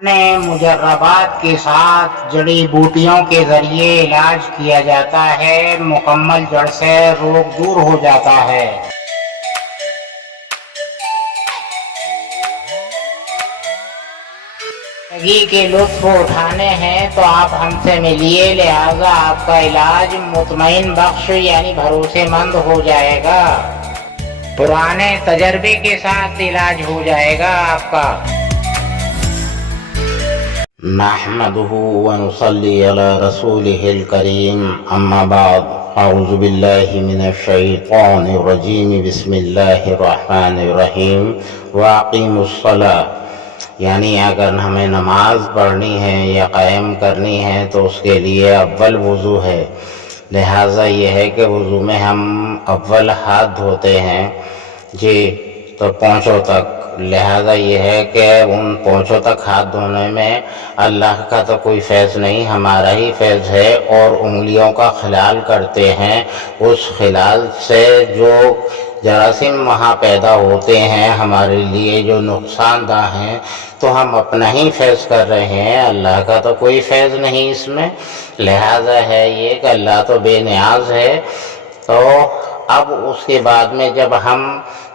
مجربات کے ساتھ جڑی بوٹیوں کے ذریعے علاج کیا جاتا ہے، مکمل جڑ سے روگ دور ہو جاتا ہے۔ زندگی کے لطف اٹھانے ہیں تو آپ ہم سے ملیے، لہذا آپ کا علاج مطمئن بخش یعنی بھروسے مند ہو جائے گا، پرانے تجربے کے ساتھ علاج ہو جائے گا آپ کا۔ نحمده ونصلي على رسوله الكريم، اما بعد، اعوذ باللہ من الشیطان الرجیم، بسم اللہ الرحمن الرحیم۔ واقیموا الصلاۃ، یعنی اگر ہمیں نماز پڑھنی ہے یا قائم کرنی ہے تو اس کے لیے اول وضو ہے، لہٰذا یہ ہے کہ وضو میں ہم اول ہاتھ دھوتے ہیں جی تو پونچھوں تک، لہذا یہ ہے کہ ان پونچھوں تک ہاتھ دھونے میں اللہ کا تو کوئی فیض نہیں، ہمارا ہی فیض ہے، اور انگلیوں کا خلال کرتے ہیں، اس خلال سے جو جراثیم وہاں پیدا ہوتے ہیں ہمارے لیے جو نقصان دہ ہیں، تو ہم اپنا ہی فیض کر رہے ہیں، اللہ کا تو کوئی فیض نہیں اس میں، لہذا ہے یہ کہ اللہ تو بے نیاز ہے۔ تو اب اس کے بعد میں جب ہم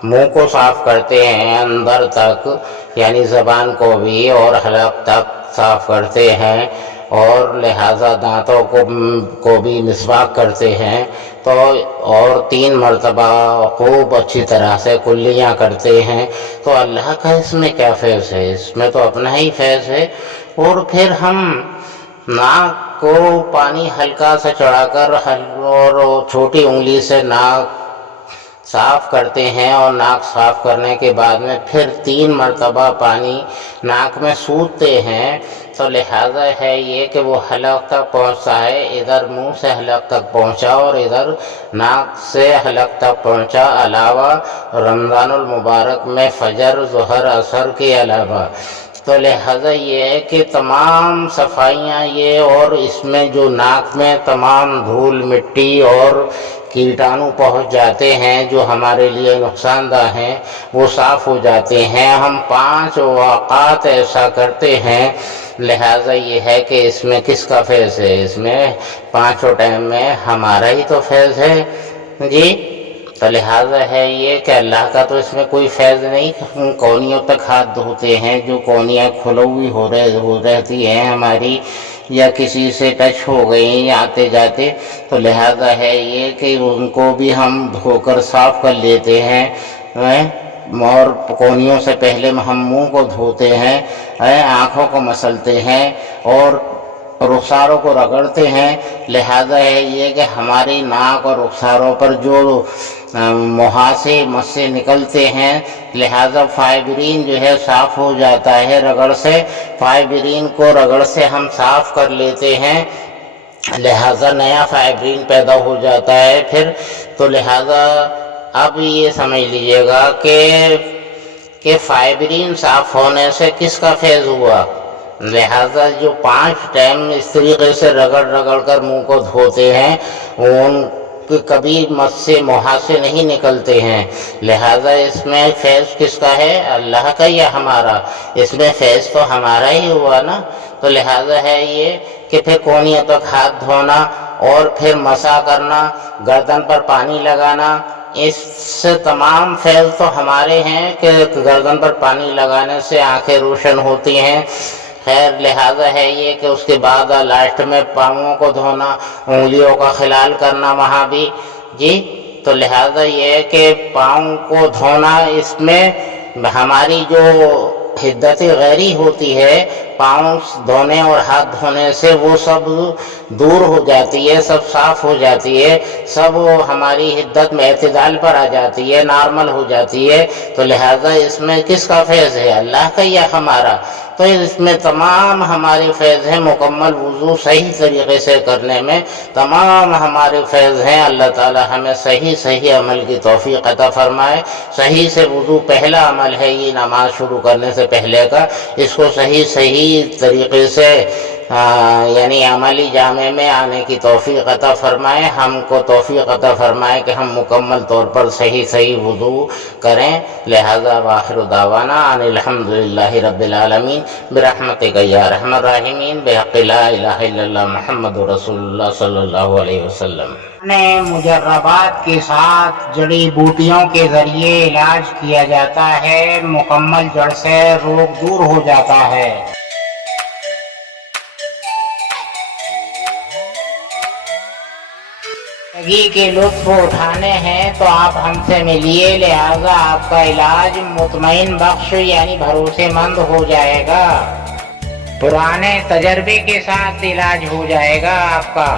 منہ کو صاف کرتے ہیں اندر تک، یعنی زبان کو بھی اور حلق تک صاف کرتے ہیں، اور لہذا دانتوں کو بھی مسواک کرتے ہیں، تو اور 3 مرتبہ خوب اچھی طرح سے کلیاں کرتے ہیں، تو اللہ کا اس میں کیا فیض ہے؟ اس میں تو اپنا ہی فیض ہے۔ اور پھر ہم ناک کو پانی ہلکا سا چڑھا کر اور چھوٹی انگلی سے ناک صاف کرتے ہیں، اور ناک صاف کرنے کے بعد میں پھر 3 مرتبہ پانی ناک میں سوتتے ہیں، تو لہذا ہے یہ کہ وہ حلق تک پہنچتا ہے، ادھر منہ سے حلق تک پہنچا اور ادھر ناک سے حلق تک پہنچا، علاوہ رمضان المبارک میں فجر، ظہر، عصر کے علاوہ، تو لہذا یہ ہے کہ تمام صفائیاں یہ، اور اس میں جو ناک میں تمام دھول مٹی اور کیٹانو پہنچ جاتے ہیں جو ہمارے لیے نقصان دہ ہیں، وہ صاف ہو جاتے ہیں۔ ہم 5 اوقات ایسا کرتے ہیں، لہذا یہ ہے کہ اس میں کس کا فیض ہے؟ اس میں 5 ٹائم میں ہمارا ہی تو فیض ہے جی، تو لہذا ہے یہ کہ اللہ کا تو اس میں کوئی فیض نہیں۔ کونیوں تک ہاتھ دھوتے ہیں، جو کونیاں کھلوی ہو رہتی ہیں ہماری، یا کسی سے ٹچ ہو گئی آتے جاتے، تو لہذا ہے یہ کہ ان کو بھی ہم دھو کر صاف کر لیتے ہیں، اور کونیوں سے پہلے ہم منہ کو دھوتے ہیں، آنکھوں کو مسلتے ہیں اور رخساروں کو رگڑتے ہیں، لہذا ہے یہ کہ ہماری ناک اور رخساروں پر جو مہاسے مسے نکلتے ہیں، لہذا فائبرین جو ہے صاف ہو جاتا ہے رگڑ سے، فائبرین کو رگڑ سے ہم صاف کر لیتے ہیں، لہذا نیا فائبرین پیدا ہو جاتا ہے پھر، تو لہذا اب یہ سمجھ لیجئے گا کہ فائبرین صاف ہونے سے کس کا فیض ہوا؟ لہذا جو 5 ٹائم اس طریقے سے رگڑ کر منہ کو دھوتے ہیں، ان کبھی مس سے مہاسے نہیں نکلتے ہیں، لہذا اس میں فیض کس کا ہے؟ اللہ کا یا ہمارا؟ اس میں فیض تو ہمارا ہی ہوا نا، تو لہذا ہے یہ کہ پھر کونیوں تک ہاتھ دھونا اور پھر مسح کرنا، گردن پر پانی لگانا، اس سے تمام فیض تو ہمارے ہیں کہ گردن پر پانی لگانے سے آنکھیں روشن ہوتی ہیں۔ خیر، لہذا ہے یہ کہ اس کے بعد لاسٹ میں پاؤں کو دھونا، انگلیوں کا خلال کرنا وہاں بھی جی، تو لہذا یہ ہے کہ پاؤں کو دھونا، اس میں ہماری جو حدت غیری ہوتی ہے پاؤں دھونے اور ہاتھ دھونے سے، وہ سب دور ہو جاتی ہے، سب صاف ہو جاتی ہے، سب ہماری حدت میں اعتدال پر آ جاتی ہے، نارمل ہو جاتی ہے، تو لہذا اس میں کس کا فیض ہے؟ اللہ کا یا ہمارا؟ تو اس میں تمام ہمارے فیض ہیں، مکمل وضو صحیح طریقے سے کرنے میں تمام ہمارے فیض ہیں۔ اللہ تعالی ہمیں صحیح عمل کی توفیق عطا فرمائے۔ صحیح سے وضو پہلا عمل ہے یہ نماز شروع کرنے سے پہلے کا، اس کو صحیح طریقے سے یعنی عملی جامع میں آنے کی توفیق عطا فرمائے، ہم کو توفیق عطا فرمائے کہ ہم مکمل طور پر صحیح وضو کریں۔ لہذا وآخر دعوانا ان الحمدللہ رب العالمین برحمتک یا ارحم الراحمین بحق لا الہ الا اللہ محمد رسول اللہ صلی اللہ علیہ وسلم۔ مجربات کے ساتھ جڑی بوٹیوں کے ذریعے علاج کیا جاتا ہے، مکمل جڑ سے روگ دور ہو جاتا ہے۔ زندگی کے لطف اٹھانے ہیں تو آپ ہم سے ملیے، لہذا آپ کا علاج مطمئن بخش یعنی بھروسے مند ہو جائے گا، پرانے تجربے کے ساتھ علاج ہو جائے گا آپ کا۔